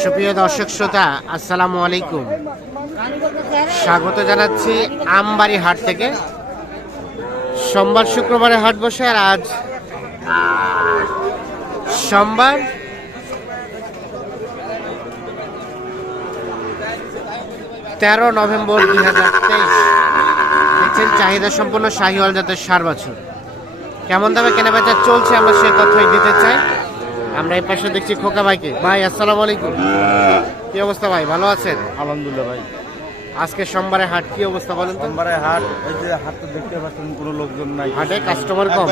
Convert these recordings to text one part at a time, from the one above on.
সুপ্রিয় দর্শক শ্রোতা, আসসালামু আলাইকুম। স্বাগত জানাচ্ছি আমবাড়ি হাট থেকে। সোমবার শুক্রবারে হাট বসে আর আজ সোমবার তেরো নভেম্বর দুই হাজার তেইশ। দেখছেন, চাহিদা সম্পন্ন শাহিওয়াল জাতের সার বছর। কেমন দামে কেনাবেচা চলছে আমরা সে তথ্যই দিতে চাই। আমরা এই পাশে দেখছি খোকা ভাইকে। ভাই আসসালামু আলাইকুম। কি অবস্থা ভাই? ভালো আছেন? আলহামদুলিল্লাহ ভাই। আজকে সোমবারে হাট কি অবস্থা বলেন সোমবারে হাট এই যে হাট তো দেখতে পাচ্ছেন কোনো লোকজন নাই। হাটে কাস্টমার কম।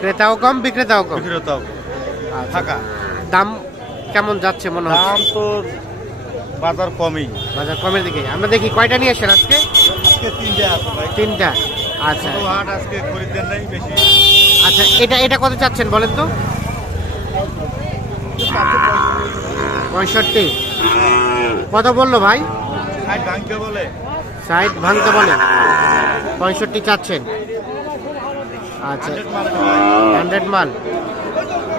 ক্রেতাও কম বিক্রেতাও কম। বিক্রেতাও ফাঁকা। দাম কেমন যাচ্ছে মনে হয় দাম তো বাজার কমই। বাজার কমের দিকে। আমরা দেখি কয়টা নিয়ে আসেন আজকে? আজকে তিনটে আছে ভাই। তিনটা। আচ্ছা। হাট আজকে খরিদ্দার নাই বেশি। আচ্ছা এটা এটা কত চাচ্ছেন বলেন তো? পঁয়ষট্টি। কত বলল ভাই? হাট ভাঙতে বলে। ভাঙতে বলে। পঁয়ষট্টি চাচ্ছেন। আচ্ছা হান্ড্রেড মাল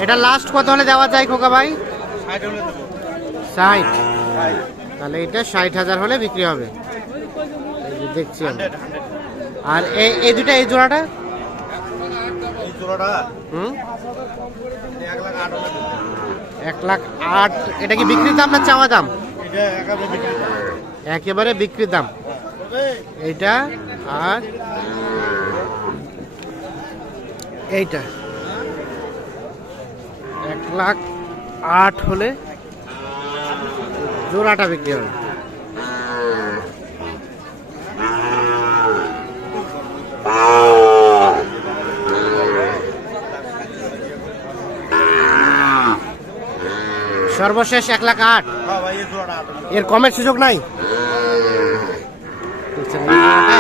এটা লাস্ট কত হলে দেওয়া যায় খোকা ভাই? ষাট ষাট। তাহলে এটা ষাট হাজার হলে বিক্রি হবে। দেখছি আমি। আর এই দুটা এই জোড়াটা? এক লাখ আট এক লাখ আট এটা কি বিক্রির দাম না চাওয়া দাম। একেবারে বিক্রির দাম। এইটা আর এইটা। এক লাখ আট হলে জোড়াটা বিক্রি হবে। সর্বশেষ এক লাখ আট। এর কমের সুযোগ নাই?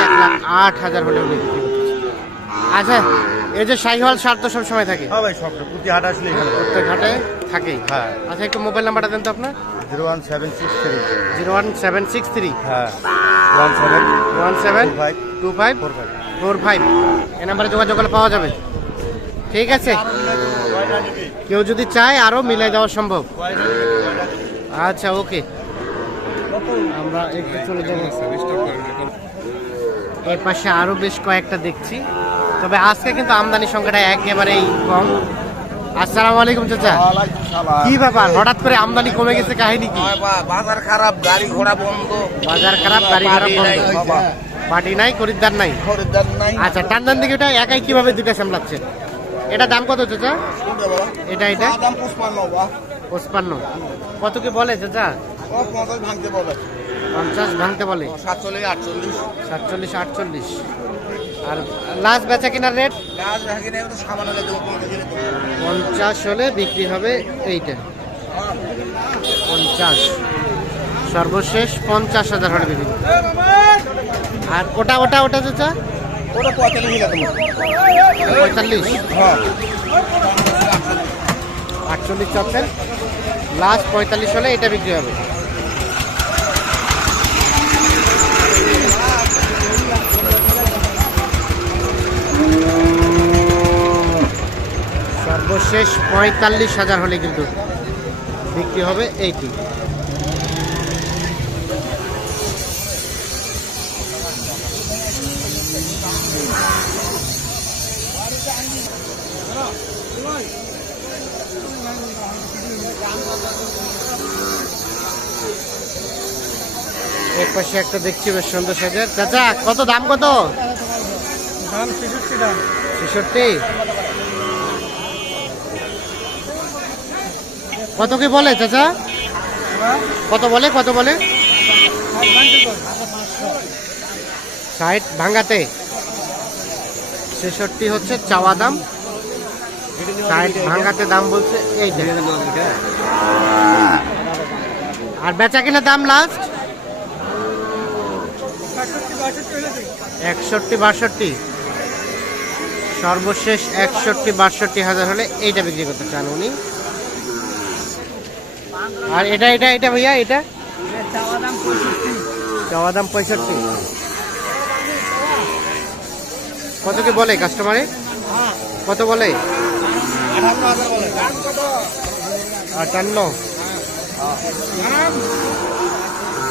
এক লাখ আট হাজার হলে উনি আচ্ছা এই যে শাহিওয়াল সার তো সবসময় থাকে। হ্যাঁ ভাই সবটা প্রতি হাট আসলে প্রত্যেক ঘাটে থাকেই। হ্যাঁ। আচ্ছা একটু মোবাইল নাম্বারটা দেন তো আপনার। Zero one seven six three. Zero one seven six three হ্যাঁ। One seven one seven five. Two five four five. Four five. এ নাম্বারে যোগাযোগ করলে পাওয়া যাবে। ঠিক আছে। কেউ যদি চায় আরও মিলাই দেওয়া সম্ভব। আচ্ছা ওকে। আমরা একটু চলে যাব এর পাশে আরও বেশ কয়েকটা দেখছি। তবে আজকে কিন্তু আমদানি সংখ্যাটা একেবারেই কম। আসসালামু আলাইকুম চাচা। কি ব্যাপার? হঠাৎ করে আমদানি কমে গেছে কাহিনী কি? বাজার খারাপ গাড়ি ঘোড়া বন্ধ। বাজার খারাপ গাড়ি নাই বন্ধ পার্টি নাই খরিদ্দার নাই? খরিদ্দার নাই। আচ্ছা টান্দান দিকে ওটা একাই কীভাবে দুটা সামলাচ্ছে? এটা দাম কত চাচা? এটা এটা? পঁচপান্ন কত কি বলে চাচা? ও পঞ্চাশ ভাঙতে বলে। সাতচল্লিশ আটচল্লিশ। সাতচল্লিশ আটচল্লিশ। আর লাস্ট বেচা কেনার রেট গাছ ভাঙি নেই তো সামান হলে দেবো। পঞ্চাশ হলে বিক্রি হবে এইটা। পঞ্চাশ। সর্বশেষ পঞ্চাশ হাজার হলে বিক্রি হবে। আর ওটা ওটা ওটা চাচা? ওটা পঁয়তাল্লিশ হলে দেবো পঁয়তাল্লিশ? হ্যাঁ। আটচল্লিশ চাচ্ছেন লাস্ট পঁয়তাল্লিশ হলে এটা বিক্রি হবে। সর্বশেষ পঁয়তাল্লিশ হাজার হলে কিন্তু বিক্রি হবে এইটি। এর পাশে একটা দেখছি বেশ সুন্দর চাচা কত দাম কত? ছেষট্টি কত কি বলে চাচা? কত বলে কত বলে? ষাট ভাঙ্গাতে ছেষট্টি হচ্ছে চাওয়া দাম। ষাট ভাঙ্গাতে দাম বলছে এই আর বেচা কিনা দাম লাস্ট একষট্টি বাষট্টি। সর্বশেষ একষট্টি বাষট্টি হাজার হলে এইটা বিক্রি করতে চান উনি। আর এটা এটা এটা ভাইয়া, এটা? চাওয়া দাম পঁয়ষট্টি। কত কি বলে কাস্টমারে কত বলে? আটান্ন।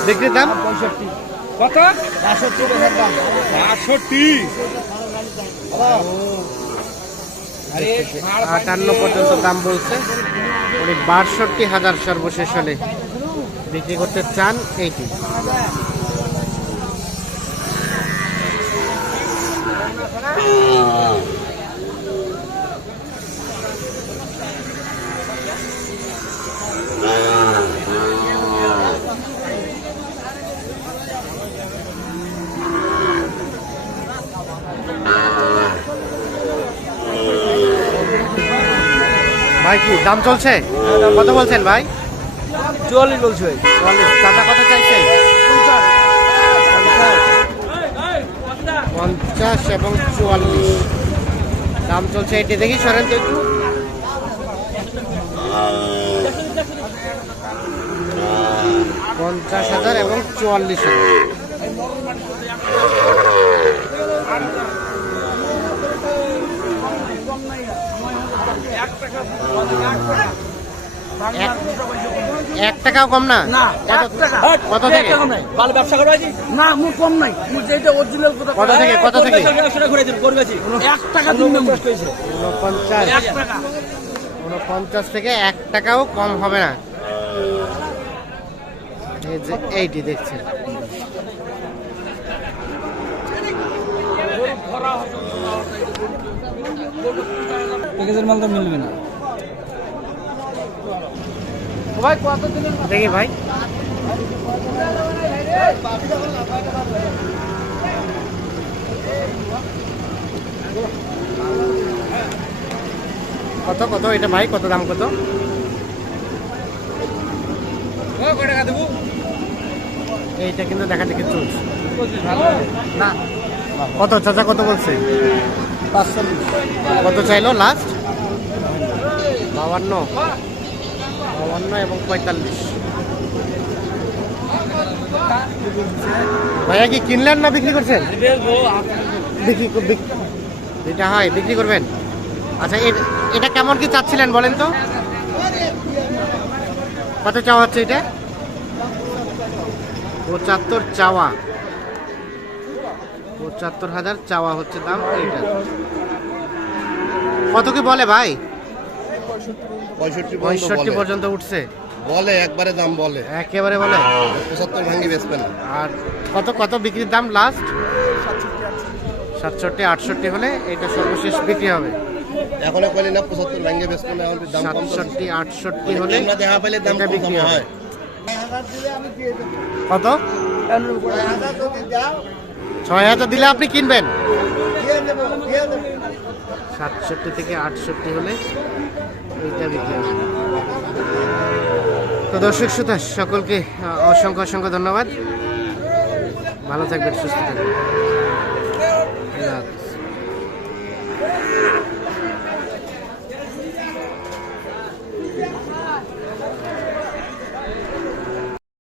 বিক্রির দাম? কত? বাষট্টি বাষট্টি? আটান্ন পর্যন্ত দাম বলছে। উনি বাষট্টি হাজার সর্বশেষ হলে বিক্রি করতে চান এইটি। ভাই কি দাম চলছে? কত বলছেন ভাই? চুয়াল্লিশ বলছে চুয়াল্লিশ। চাচা কত চাইছে? পঞ্চাশ এবং চুয়াল্লিশ। দাম চলছে এটি দেখি সরেন তো একটু। পঞ্চাশ হাজার এবং চুয়াল্লিশ হাজার। এক- টাকাও কম না? কত- থেকে? ভালো ব্যবসা আছি না মুখ কম নাই। মুখ যেটা অরিজিনাল কত থেকে? কত থেকে? এক টাকা দিন উনপঞ্চাশ টাকা। উনপঞ্চাশ থেকে এক টাকাও কম হবে না। এই যে এইটি দেখছেন। প্যাকেজের মাল তো মিলবে না। দেখি ভাই। কত কত এটা ভাই? কত দাম কত? এইটা কিন্তু দেখা দেখি চলছে। না। কত চাচা কত বলছে? কত চাইলো লাস্ট বাউান্ন। বাউান্ন এবং পঁয়তাল্লিশ। ভাইয়া কি কিনলেন না বিক্রি করছেন? এটা হয়, বিক্রি করবেন? আচ্ছা এটা কেমন কি চাচ্ছিলেন বলেন তো? কত চাওয়া হচ্ছে এটা? পঁচাত্তর চাওয়া। পঁচাত্তর হাজার চাওয়া হচ্ছে দাম এইটা। কত কি বলে ভাই? পঁয়ষট্টি পঁয়ষট্টি পর্যন্ত উঠছে। বলে একবারে দাম বলে। একেবারে বলে? পঁচাত্তর ভাঙ্গি বেচবে না। আর কত কত বিক্রির দাম লাস্ট সাতষট্টি আটষট্টি হলে এটা সর্বশেষ বিক্রি হবে। এখনও কইলি না পঁচাত্তর ভাঙ্গি বেচবে না আমাদের দাম সাতষট্টি আটষট্টি হলে আমরা দেখা পাইলে দাম বিক্রি হবে। হয়। কত? ছয় হাজার দিলে আপনি কিনবেন। সাতষট্টি থেকে আটষট্টি হলে এইটা বিক্রি হবে। তো দর্শক শ্রোতা সকলকে অসংখ্য অসংখ্য ধন্যবাদ। ভালো থাকবেন সুস্থ থাকবেন।